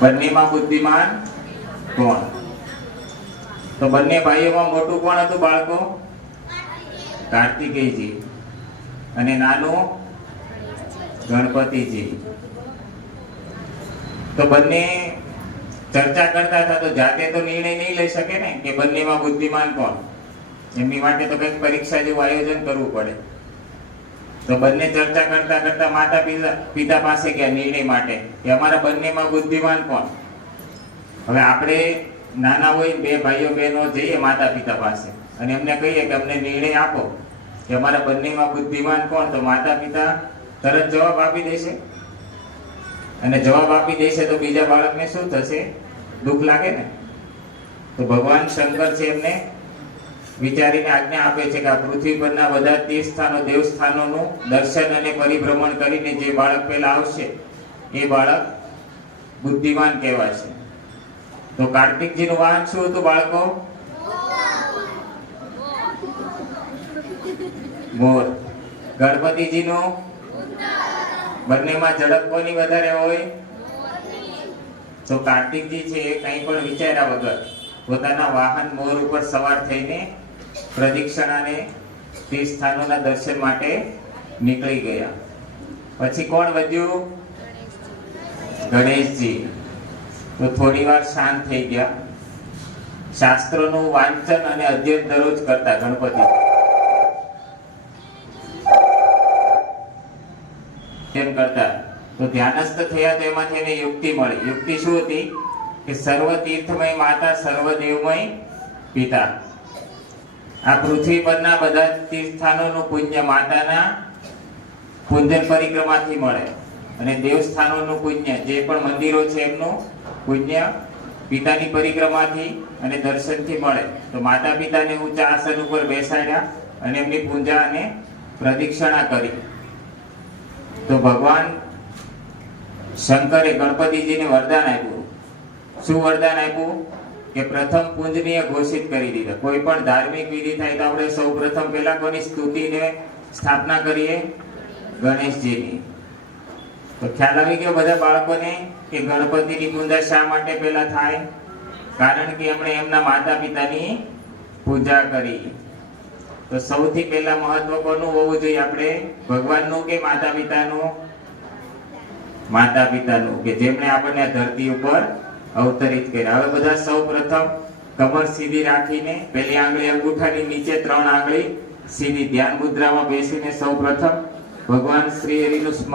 બંનેમાં બુદ્ધિમાન કોણ? તો બંને ભાઈઓમાં મોટું કોણ હતું બાળકો? કાર્તિકેયજી અને નાનું ગણપતિજી. તો બંને ચર્ચા કરતા હતા તો જાતે તો નિર્ણય નહીં લઈ શકે ને કે બંનેમાં બુદ્ધિમાન કોણ. એમની માટે તો કંઈક પરીક્ષા જેવું આયોજન કરવું પડે. તો બંને ચર્ચા કરતા કરતા માતા પિતા પાસે ગયા નિર્ણય માટે કે અમારા બંનેમાં બુદ્ધિમાન કોણ. હવે આપણે નાના હોય બે ભાઈઓ બહેનો જઈએ માતા પિતા પાસે અને એમને કહીએ કે અમને નિર્ણય આપો કે અમારા બંનેમાં બુદ્ધિમાન કોણ, તો માતા પિતા તરત જવાબ આપી દેશે. અને જવાબ આપી દેશે તો બીજા બાળકને શું થશે? દુઃખ લાગે ને. તો ભગવાન શંકર છે એમને વિચારીને આજ્ઞા આપે છે કે આ પૃથ્વી પરના બધા તીર્થસ્થાનો દેવસ્થાનોનું દર્શન અને પરિભ્રમણ કરીને જે બાળક પહેલા આવશે એ બાળક બુદ્ધિમાન કહેવાશે. તો કાર્તિકજીનું વાહન શું હતું બાળકો? મોર. ગણપતિજીનું? બંનેમાં ઝડપ કોની વધારે હોય? તો કાર્તિકજી છે એ કંઈ પણ વિચાર્યા વગર પોતાના વાહન મોર ઉપર સવાર થઈને પ્રદક્ષિણાને તીર્થસ્થાનોના દર્શન માટે નીકળી ગયા. પછી કોણ વધ્યું? ગણેશજી. તો થોડી વાર શાંત થઈ ગયા. શાસ્ત્રોનું વાંચન અને અધ્યયન દરરોજ કરતા ગણપતિ. તેમ કરતા તો ધ્યાનસ્થ થયા તો એમાંથી એને યુક્તિ મળી. યુક્તિ શું હતી? કે સર્વ તીર્થમય માતા સર્વ દેવમય પિતા. આ પૃથ્વી પરના બધા તીર્થસ્થાનોનું પુણ્ય માતાના પૂજન પરિક્રમાથી મળે અને દેવસ્થાનોનું પુણ્ય જે પણ મંદિરો છે એમનું પુણ્ય પિતાની પરિક્રમાથી અને દર્શનથી મળે. તો માતા પિતાને ઊંચા આસન ઉપર બેસાડ્યા અને એમની પૂજા અને પ્રદક્ષિણા કરી. તો ભગવાન શંકરે ગણપતિજીને વરદાન આપ્યું. શું વરદાન આપ્યું? કે પ્રથમ પૂજનીય ઘોષિત કરી દીધા. કોઈ પણ ધાર્મિક વિધિ થાય તો આપણે સૌ પ્રથમ પહેલા કોની સ્તુતિને સ્થાપના કરીએ? ગણેશજીની. તો ખ્યાલ આવી ગયો બધા બાળકોને કે ગણપતિની પૂજા શા માટે પહેલા થાય? કારણ કે એમણે એમના માતા પિતાની પૂજા કરી. તો સૌથી પહેલા મહત્વ કોનું હોવું જોઈએ? આપણે ભગવાનનું કે માતા પિતાનું? માતા પિતાનું, કે જેમણે આપણને આ ધરતી ઉપર અવતરિત કર્યા. હવે બધા સૌ પ્રથમ કમર સીધી રાખીને પહેલી આંગળી અંગૂઠાની નીચે, 3 આંગળી સીધી ધ્યાન મુદ્રામાં બેસીને સૌ પ્રથમ ભગવાન શ્રી હરિનું સ્મરણ